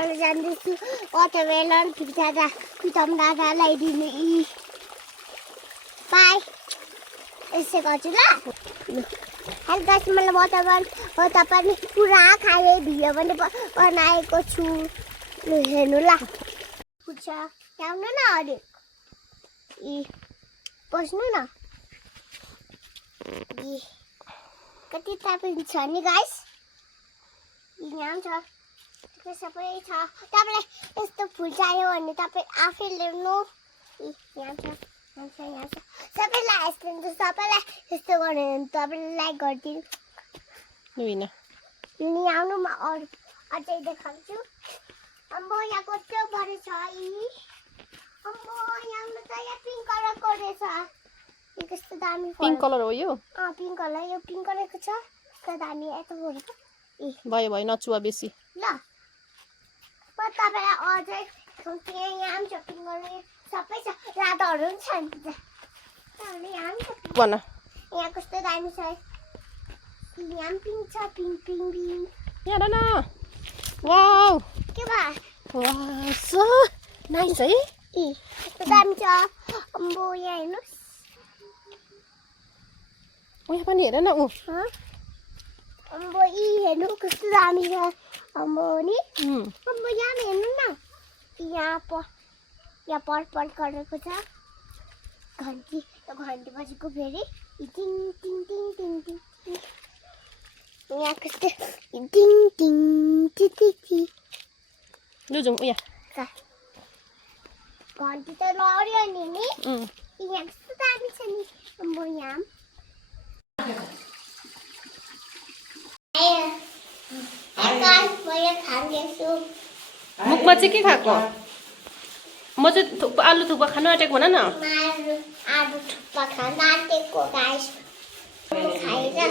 घर जाँदैछु वाटरमेलन प्रितम दादालाई दिनु बाई यसै गर्छु ल हेलो गाइस मलाई वाटरमेलन पनि पुरा खाए भिडियो पनि बनाएको छु ल हेर्नु ल पुग्छ ल्याउनु न अरे बस्नु न कति तपाईँ छ नि गाइस यहाँ छ सबै छ तपाईँलाई यस्तो फुल चाहियो भने तपाईँ आफै ल्याउनु यहाँ छ सबैलाई सबैलाई यस्तो गर्यो भने तपाईँलाई लाइक गरिदिनु आउनु म अझै देखाउँछु अम्बो यहाँ कस्तो बढी छ अम्बो यहाँ त यहाँ पिङ्क कलरको रहेछ कस्तो दामी पिङ्क कलर हो यो पिङ्क कलर यो पिङ्क कलरको छ कस्तो दामी यता बोलेको भयो नचुवा बेसी ल तपाईँलाई अझै यहाँ पनि छ पिङ्क कलर सबै छ रातोहरू पनि छ भन यहाँ कस्तो दामी छ यहाँ पिङ्क छ पिङ्क पिङ्क पिङ्क यहाँ न वाउ के भयो वाउ सो नाइस है कस्तो दामी छ अम्बो यहाँ हेर्नुहोस् यहाँ पनि हेर न ऊ अम्बो हेर्नु कस्तो दामी छ अम्बो नि अम्बो यहाँ हेर्नु न यहाँ पर्पल कलरको छ घन्टी घन्टी बजेको फेरि टिङ टिङ टिङ टिङ टिङ यहाँ कस्तो टिङ टिङ टिङ लु जाउँ यहाँ घन्टी त लड्यो नि यहाँ कस्तो दामी छ नि अम्बो यहाँ मुखमा चाहिँ के खाएको म चाहिँ आलु थुक्पा खानु आँटेको भन न आलु थुक्पा खानु आँटेको गाइस खाएर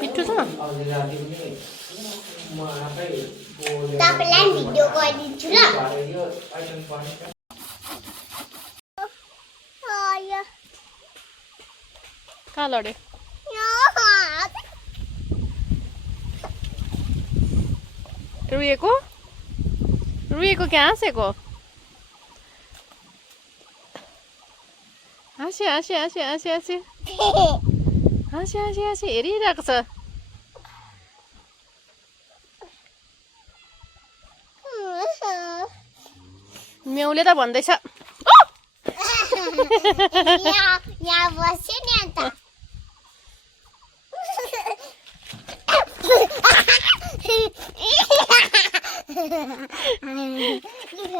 पिट्ठो छ तपाईँलाई भिडियो गरिदिन्छु ल कहाँ लड्यो रुएको रुएको क्या हाँसेको हाँस्यो हाँस्यो हाँस्यो हाँस्यो हाँस्यो हाँस्यो हाँस्यो हाँस्यो हेरिरहेको छ म्याउले त भन्दैछ यहाँ बस्यो नि अन्त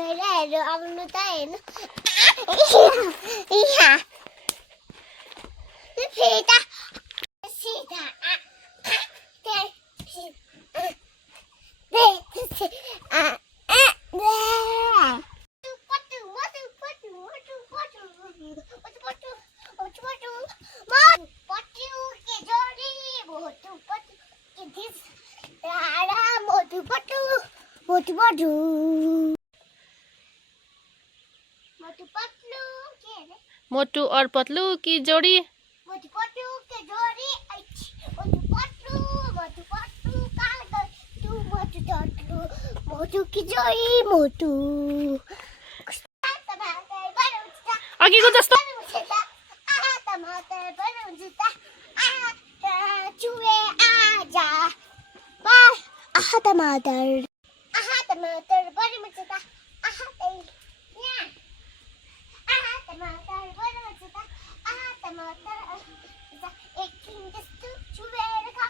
हेर्नु आउनु त हेर्नु मोटू और पतलू की जोड़ी मोटू पतलू की जोड़ी मोटू पतलू मोटू की जोड़ी मोटू अघिको जस्तो चुहे आजा टमाटर बड़ी मचता यहाँ टमाटर बड़ी मचता टमाटर एकछिन जस्तो चुहेर खा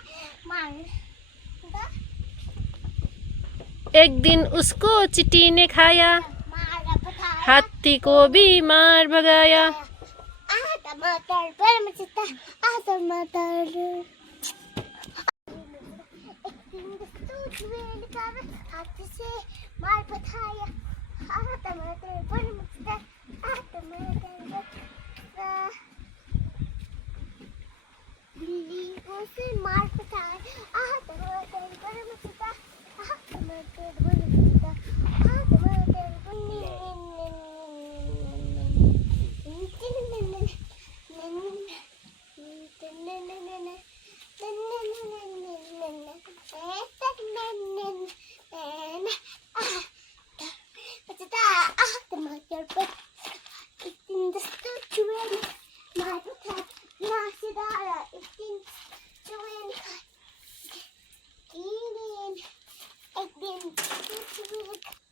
एक दिन उसको चींटी ने खाया हाथी को बीमार भगाया टमाटर बड़ी मचता टमाटर हाथ से मार पठाया टमाटर बड़ी मचता टमाटर बिल्ली को से मार पठाया टमाटर बड़ी मचता टमाटर बड़ी मचता टमाटर टिपेर